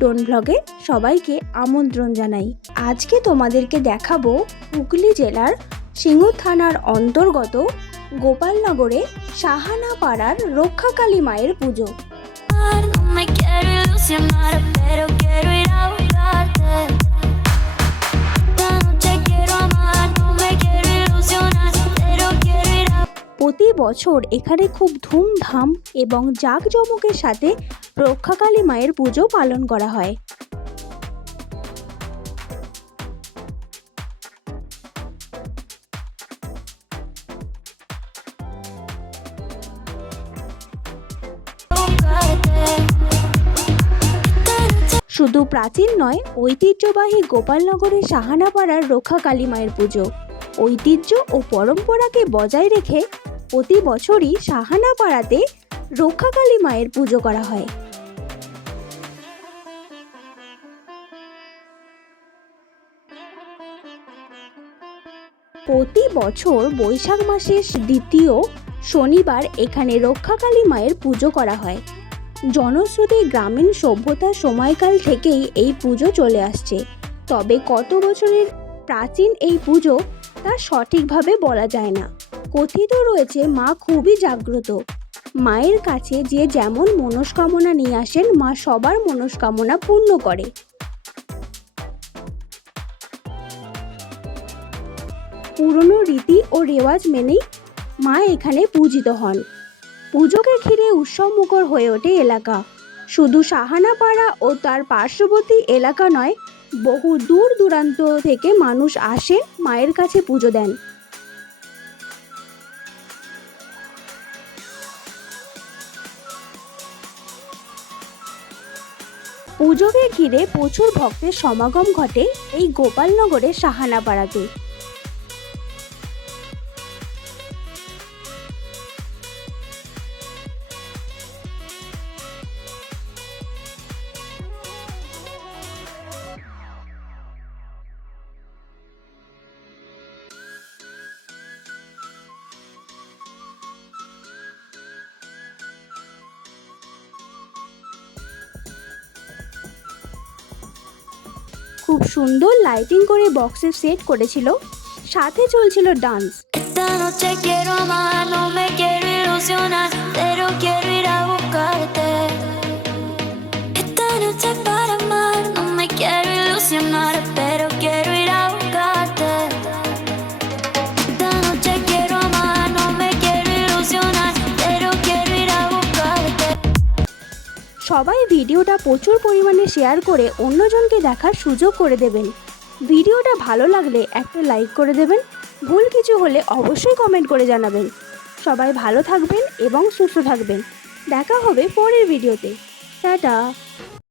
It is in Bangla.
ডোন ব্লগে সবাইকে আমন্ত্রণ জানাই। আজকে তোমাদেরকে দেখাবো হুগলি জেলার সিঙ্গুর থানার অন্তর্গত গোপালনগরে সাহানাপাড়ার রক্ষাকালী মায়ের পুজো। প্রতি বছর এখানে খুব ধুমধাম এবং জাঁকজমকের সাথে রক্ষাকালী মায়ের পুজো পালন করা হয়। শুধু প্রাচীন নয়, ঐতিহ্যবাহী গোপালনগরের সাহানাপাড়ার রক্ষাকালী মায়ের পুজো ঐতিহ্য ও পরম্পরাকে বজায় রেখে প্রতি বছরই সাহানাপাড়াতে রক্ষাকালী মায়ের পুজো করা হয়। প্রতি বছর বৈশাখ মাসের দ্বিতীয় শনিবার এখানে রক্ষাকালী মায়ের পুজো করা হয়। জনশ্রুতি গ্রামীণ সভ্যতার সময়কাল থেকেই এই পুজো চলে আসছে, তবে কত বছরের প্রাচীন এই পুজো তা সঠিকভাবে বলা যায় না। কথিত রয়েছে মা খুবই জাগ্রত, মায়ের কাছে যে যেমন মনস্কামনা নিয়ে আসেন মা সবার মনস্কামনা পূর্ণ করে। পুরনো রীতি ও রেওয়াজ মেনেই মা এখানে পূজিত হন। পুজোকে ঘিরে উৎসবমুখর হয়ে ওঠে এলাকা। শুধু সাহানাপাড়া ও তার পার্শ্ববর্তী এলাকা নয়, বহু দূর দূরান্ত থেকে মানুষ আসে মায়ের কাছে পুজো দেন। পুজোকে ঘিরে প্রচুর ভক্তের সমাগম ঘটে এই গোপালনগরের সাহানাপাড়াতে। খুব সুন্দর লাইটিং করে বক্সে সেট করেছিল, সাথে চলছিল ডান্স। সবাই ভিডিওটা প্রচুর পরিমাণে শেয়ার করে অন্যজনকে দেখার সুযোগ করে দেবেন। ভিডিওটা ভালো লাগলে একটা লাইক করে দেবেন। ভুল কিছু হলে অবশ্যই কমেন্ট করে জানাবেন। সবাই ভালো থাকবেন এবং সুস্থ থাকবেন। দেখা হবে পরের ভিডিওতে। টাটা।